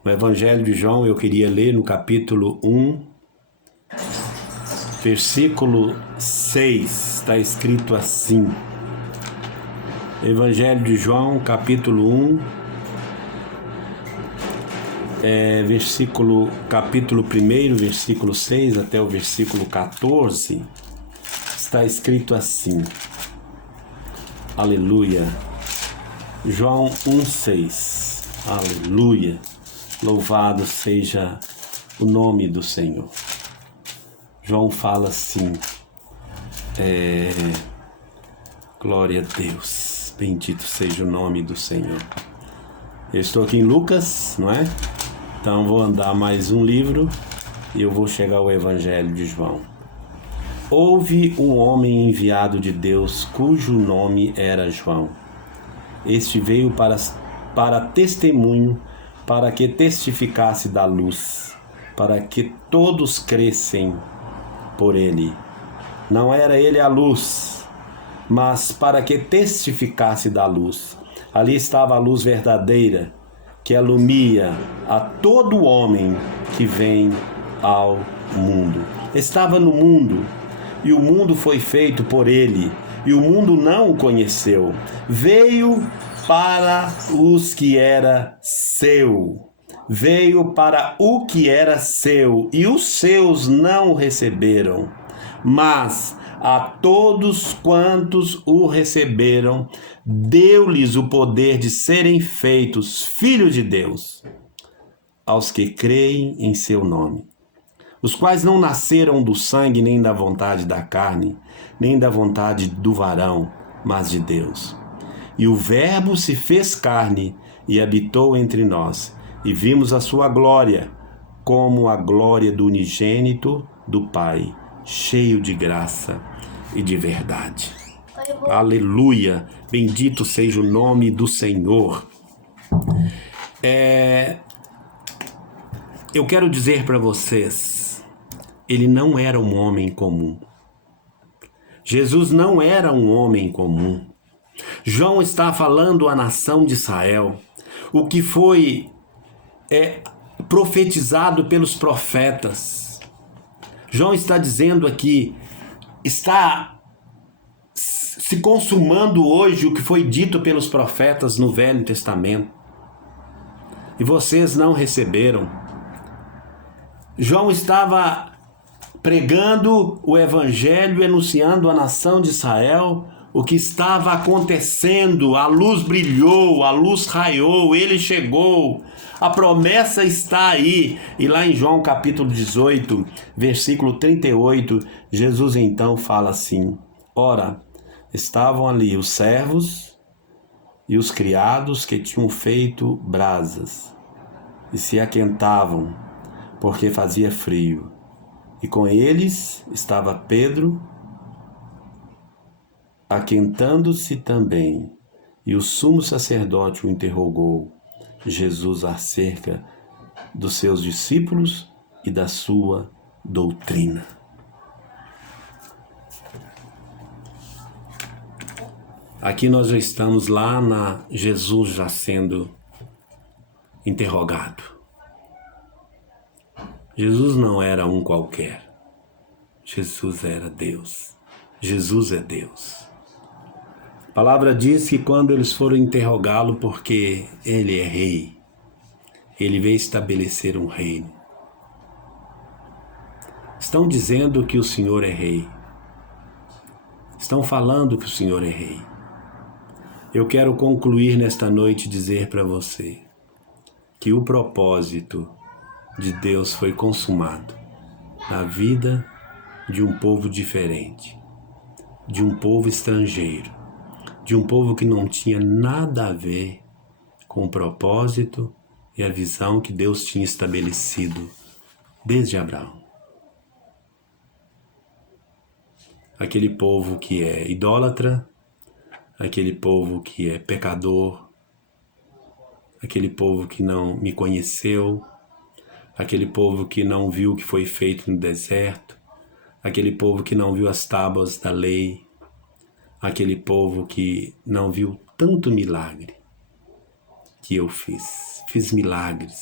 no Evangelho de João, eu queria ler no capítulo 1, versículo 6, está escrito assim. Evangelho de João, capítulo 1, capítulo 1, versículo 6 até o versículo 14, está escrito assim. Aleluia. João 1,6. Aleluia. Louvado seja o nome do Senhor. João fala assim. Glória a Deus. Bendito seja o nome do Senhor. Eu estou aqui em Lucas, não é? Então vou andar mais um livro e eu vou chegar ao Evangelho de João. Houve um homem enviado de Deus cujo nome era João. Este veio para testemunho, para que testificasse da luz, para que todos crescem por ele. Não era ele a luz, mas para que testificasse da luz. Ali estava a luz verdadeira, que alumia a todo homem que vem ao mundo. Estava no mundo, e o mundo foi feito por ele, e o mundo não o conheceu. Veio para os que era seu. Veio para o que era seu, e os seus não o receberam. Mas a todos quantos o receberam, deu-lhes o poder de serem feitos filhos de Deus, aos que creem em seu nome, os quais não nasceram do sangue, nem da vontade da carne, nem da vontade do varão, mas de Deus. E o Verbo se fez carne e habitou entre nós, e vimos a sua glória, como a glória do unigênito do Pai, cheio de graça e de verdade. Aleluia! Bendito seja o nome do Senhor. Eu quero dizer para vocês, ele não era um homem comum. Jesus não era um homem comum. João está falando à nação de Israel o que foi profetizado pelos profetas. João está dizendo aqui, está se consumando hoje o que foi dito pelos profetas no Velho Testamento. E vocês não receberam. João estava pregando o Evangelho, anunciando à nação de Israel o que estava acontecendo. A luz brilhou, a luz raiou, ele chegou. A promessa está aí. E lá em João capítulo 18, versículo 38, Jesus então fala assim: ora, estavam ali os servos e os criados que tinham feito brasas e se aquentavam, porque fazia frio. E com eles estava Pedro, aquentando-se também. E o sumo sacerdote o interrogou, Jesus, acerca dos seus discípulos e da sua doutrina. Aqui nós já estamos lá na Jesus já sendo interrogado. Jesus não era um qualquer. Jesus era Deus. Jesus é Deus. A palavra diz que quando eles foram interrogá-lo, porque ele é rei, ele veio estabelecer um reino. Estão dizendo que o Senhor é rei. Estão falando que o Senhor é rei. Eu quero concluir nesta noite e dizer para você que o propósito de Deus foi consumado. na vida de um povo diferente, de um povo estrangeiro, de um povo que não tinha nada a ver com o propósito e a visão que Deus tinha estabelecido desde Abraão. Aquele povo que é idólatra, aquele povo que é pecador, aquele povo que não me conheceu, aquele povo que não viu o que foi feito no deserto, aquele povo que não viu as tábuas da lei, aquele povo que não viu tanto milagre que eu fiz. Fiz milagres,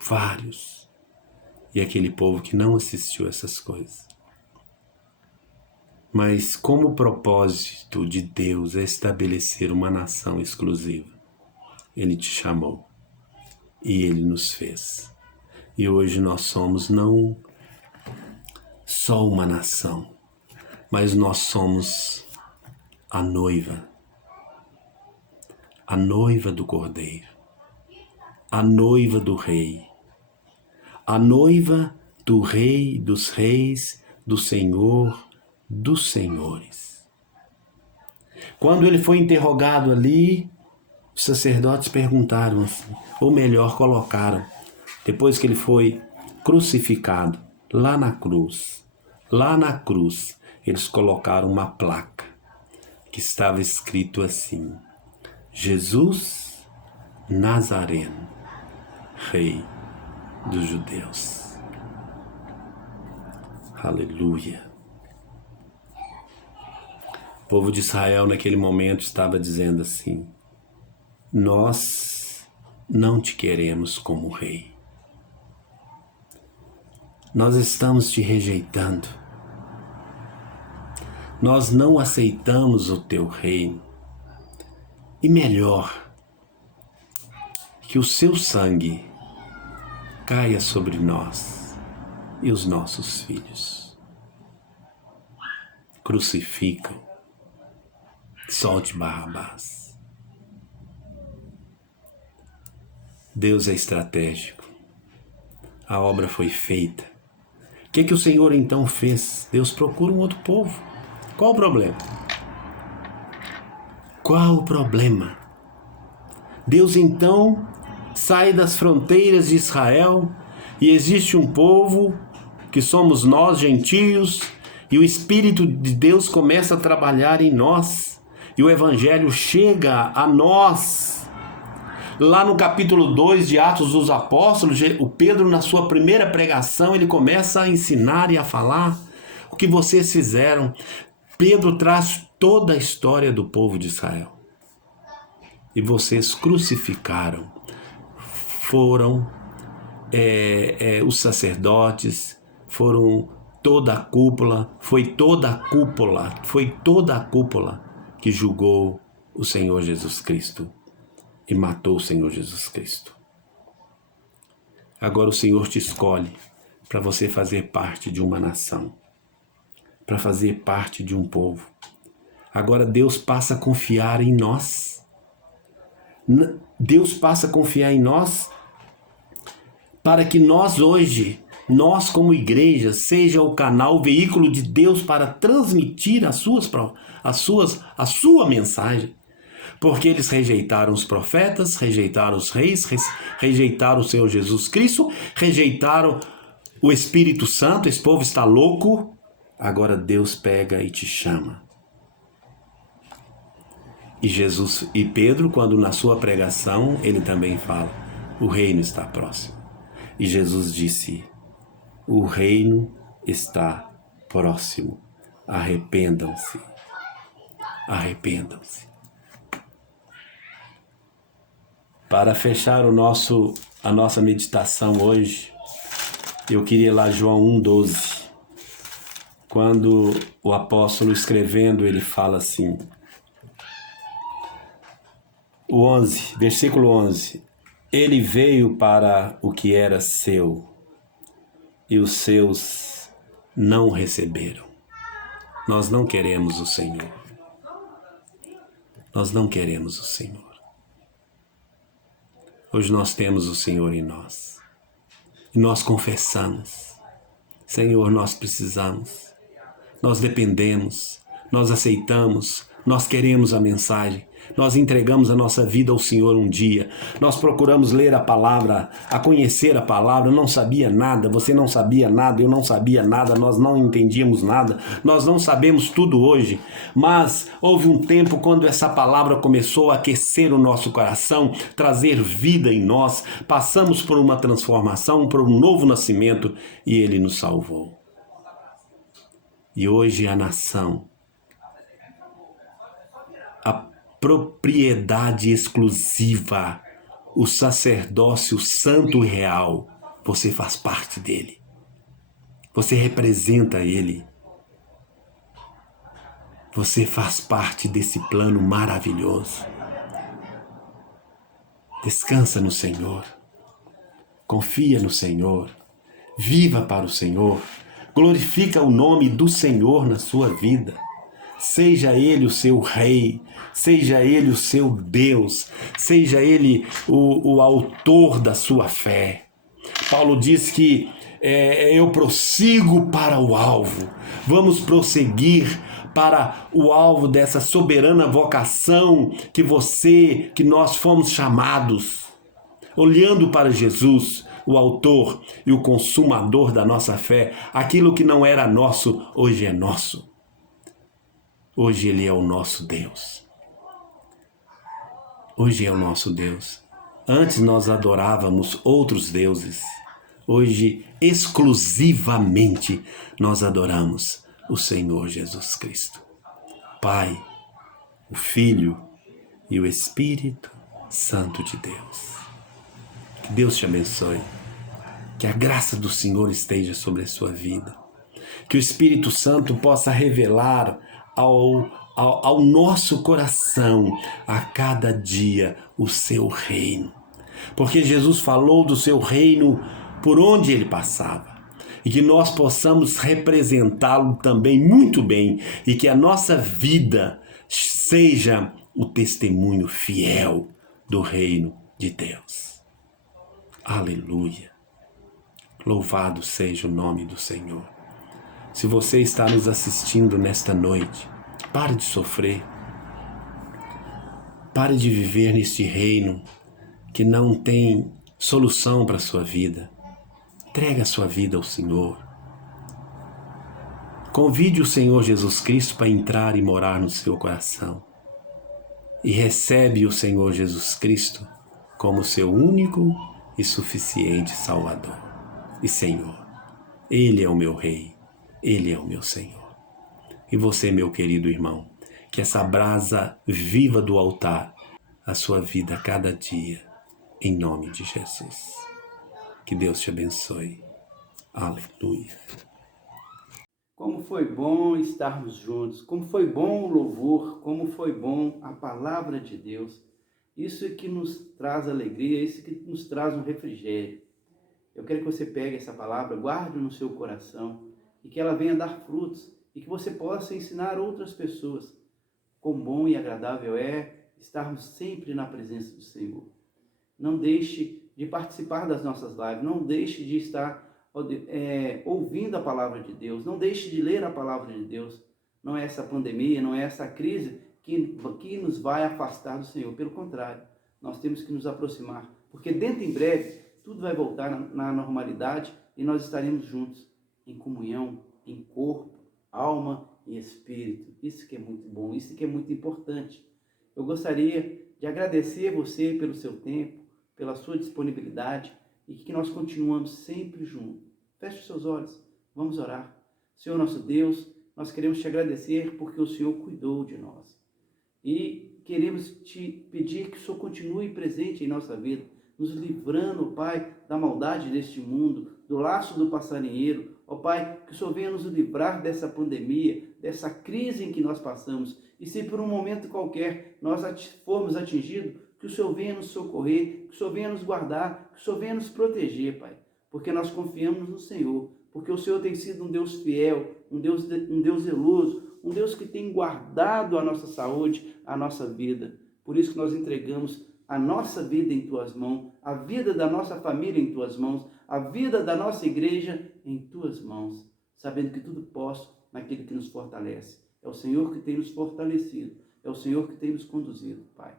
vários, e aquele povo que não assistiu a essas coisas. Mas como o propósito de Deus é estabelecer uma nação exclusiva, Ele te chamou e Ele nos fez. E hoje nós somos não só uma nação, mas nós somos a noiva do Cordeiro, a noiva do Rei, a noiva do Rei dos Reis, do Senhor dos Senhores. Quando ele foi interrogado ali, os sacerdotes perguntaram assim, ou melhor, colocaram, depois que ele foi crucificado, lá na cruz, eles colocaram uma placa que estava escrito assim: Jesus Nazareno, Rei dos Judeus. Aleluia. O povo de Israel naquele momento estava dizendo assim: nós não te queremos como rei. Nós estamos te rejeitando. Nós não aceitamos o teu reino. E melhor, que o seu sangue caia sobre nós e os nossos filhos. Crucificam. Solte Barrabás. Deus é estratégico. A obra foi feita. O que o Senhor então fez? Deus procura um outro povo. Qual o problema? Qual o problema? Deus então sai das fronteiras de Israel e existe um povo que somos nós, gentios, e o Espírito de Deus começa a trabalhar em nós. E o Evangelho chega a nós. Lá no capítulo 2 de Atos dos Apóstolos, o Pedro, na sua primeira pregação, ele começa a ensinar e a falar o que vocês fizeram. Pedro traz toda a história do povo de Israel. E vocês crucificaram. Foram os sacerdotes, foram toda a cúpula, foi toda a cúpula que julgou o Senhor Jesus Cristo e matou o Senhor Jesus Cristo. Agora o Senhor te escolhe para você fazer parte de uma nação, para fazer parte de um povo. Agora Deus passa a confiar em nós. Deus passa a confiar em nós para que nós hoje, nós como igreja, seja o canal, o veículo de Deus para transmitir a sua mensagem. Porque eles rejeitaram os profetas, rejeitaram os reis, rejeitaram o Senhor Jesus Cristo, rejeitaram o Espírito Santo. Esse povo está louco. Agora Deus pega e te chama. E Pedro, quando na sua pregação, ele também fala, o reino está próximo. E Jesus disse, o reino está próximo. Arrependam-se. Arrependam-se. Para fechar a nossa meditação hoje, eu queria lá João 1,12. Quando o apóstolo escrevendo, ele fala assim, o 11, versículo 11. Ele veio para o que era seu, e os seus não receberam. Nós não queremos o Senhor. Nós não queremos o Senhor. Hoje nós temos o Senhor em nós. E nós confessamos. Senhor, nós precisamos, nós dependemos, nós aceitamos, nós queremos a mensagem. Nós entregamos a nossa vida ao Senhor um dia. Nós procuramos ler a palavra, a conhecer a palavra. Eu não sabia nada, você não sabia nada, eu não sabia nada, nós não entendíamos nada. Nós não sabemos tudo hoje. Mas houve um tempo quando essa palavra começou a aquecer o nosso coração, trazer vida em nós. Passamos por uma transformação, por um novo nascimento e Ele nos salvou. E hoje a nação, a propriedade exclusiva, o sacerdócio santo e real, você faz parte dele. Você representa ele. Você faz parte desse plano maravilhoso. Descansa no Senhor. Confia no Senhor. Viva para o Senhor. Glorifica o nome do Senhor na sua vida. Seja Ele o seu Rei, seja Ele o seu Deus, seja Ele o autor da sua fé. Paulo diz que eu prossigo para o alvo. Vamos prosseguir para o alvo dessa soberana vocação que nós fomos chamados. Olhando para Jesus, o autor e o consumador da nossa fé, aquilo que não era nosso, hoje é nosso. Hoje Ele é o nosso Deus. Hoje é o nosso Deus. Antes nós adorávamos outros deuses. Hoje, exclusivamente, nós adoramos o Senhor Jesus Cristo. Pai, o Filho e o Espírito Santo de Deus. Que Deus te abençoe. Que a graça do Senhor esteja sobre a sua vida. Que o Espírito Santo possa revelar ao nosso coração a cada dia o seu reino. Porque Jesus falou do seu reino por onde ele passava. E que nós possamos representá-lo também muito bem. E que a nossa vida seja o testemunho fiel do reino de Deus. Aleluia. Louvado seja o nome do Senhor. Se você está nos assistindo nesta noite, pare de sofrer. Pare de viver neste reino que não tem solução para a sua vida. Entregue a sua vida ao Senhor. Convide o Senhor Jesus Cristo para entrar e morar no seu coração. E recebe o Senhor Jesus Cristo como seu único e suficiente Salvador e Senhor. Ele é o meu Rei. Ele é o meu Senhor. E você, meu querido irmão, que essa brasa viva do altar a sua vida a cada dia, em nome de Jesus. Que Deus te abençoe. Aleluia. Como foi bom estarmos juntos, como foi bom o louvor, como foi bom a palavra de Deus. Isso é que nos traz alegria, isso é que nos traz um refrigério. Eu quero que você pegue essa palavra, guarde no seu coração, e que ela venha dar frutos, e que você possa ensinar outras pessoas quão bom e agradável é estarmos sempre na presença do Senhor. Não deixe de participar das nossas lives, não deixe de estar ouvindo a palavra de Deus, não deixe de ler a palavra de Deus. Não é essa pandemia, não é essa crise que nos vai afastar do Senhor. Pelo contrário, nós temos que nos aproximar, porque dentro em breve tudo vai voltar na normalidade e nós estaremos juntos, em comunhão, em corpo, alma e espírito. Isso que é muito bom, isso que é muito importante. Eu gostaria de agradecer você pelo seu tempo, pela sua disponibilidade e que nós continuamos sempre juntos. Feche os seus olhos, vamos orar. Senhor nosso Deus, nós queremos te agradecer porque o Senhor cuidou de nós. E queremos te pedir que o Senhor continue presente em nossa vida, nos livrando, Pai, da maldade deste mundo, do laço do passarinheiro. Ó Pai, que o Senhor venha nos livrar dessa pandemia, dessa crise em que nós passamos. E se por um momento qualquer nós formos atingidos, que o Senhor venha nos socorrer, que o Senhor venha nos guardar, que o Senhor venha nos proteger, Pai. Porque nós confiamos no Senhor, porque o Senhor tem sido um Deus fiel, um Deus zeloso, um Deus que tem guardado a nossa saúde, a nossa vida. Por isso que nós entregamos a nossa vida em tuas mãos, a vida da nossa família em tuas mãos, a vida da nossa igreja em tuas mãos, sabendo que tudo posso naquele que nos fortalece. É o Senhor que tem nos fortalecido, é o Senhor que tem nos conduzido, Pai.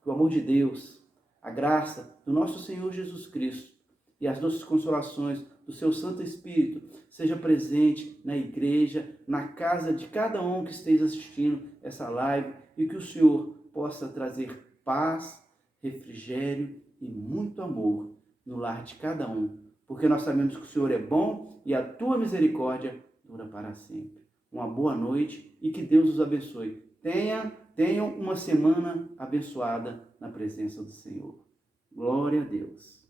Que o amor de Deus, a graça do nosso Senhor Jesus Cristo e as nossas consolações do seu Santo Espírito seja presente na igreja, na casa de cada um que esteja assistindo essa live e que o Senhor possa trazer paz, refrigério e muito amor no lar de cada um, porque nós sabemos que o Senhor é bom e a tua misericórdia dura para sempre. Uma boa noite e que Deus os abençoe. Tenham uma semana abençoada na presença do Senhor. Glória a Deus.